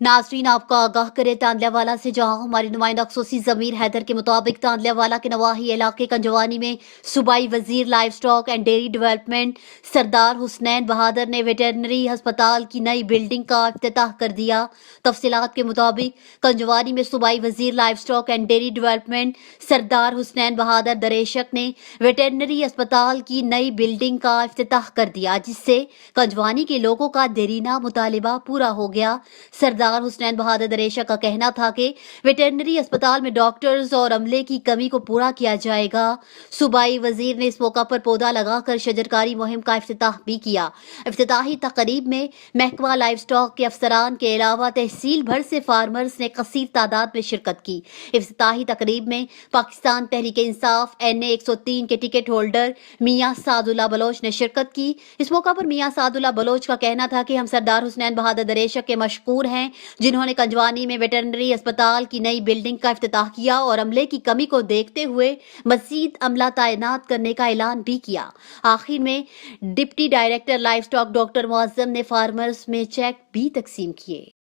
नाजरीन आपको आगाह करे तांदल्यावाला से, जहां हमारी नुमाइंदा खसूसी ज़मीर हैदर के मुताबिक तांदल्यावाला के नवाही इलाके कंजवानी में सूबाई वजीर livestock and dairy development Sardar Husnain Bahadur ने वेटरनरी अस्पताल की नई बिल्डिंग का इफ्तिताह कर दिया। तफसीलात के मुताबिक कंजवानी में सूबाई वजीर livestock and dairy development Sardar Husnain Bahadur Dreshak ने वेटरनरी अस्पताल की नई बिल्डिंग का इफ्तिताह कर दिया, जिससे कंजवानी के लोगों का देरीना मुतालिबा पूरा हो गया। सरदार हुसनैन बहादुर दरेशा का कहना था कि वेटरनरी अस्पताल में डॉक्टर्स और अमले की कमी को पूरा किया जाएगा। सूबाई वजीर ने इस मौका पर पौधा लगाकर शजरकारी मुहिम का इफ्तिताह भी किया। इफ्तिताही तकरीब में महकमा लाइव स्टॉक के अफसरान के अलावा तहसील भर से फार्मर्स ने कसीर तादाद में शिरकत की। इफ्तिताही तकरीब में पाकिस्तान तहरीक इंसाफ NA 103 के टिकट होल्डर मियां सादुल्ला बलोच ने शिरकत की। इस मौका पर मियां सादुल्ला बलोच का कहना था कि हम सरदार हुसनैन बहादुर दरेशक के मशकूर हैं, जिन्होंने कंजवानी में वेटरनरी अस्पताल की नई बिल्डिंग का इफ्तिताह किया और अमले की कमी को देखते हुए मजीद अमला तैनात करने का ऐलान भी किया। आखिर में deputy director live stock doctor Muazzam ने फार्मर्स में चेक भी तकसीम किए।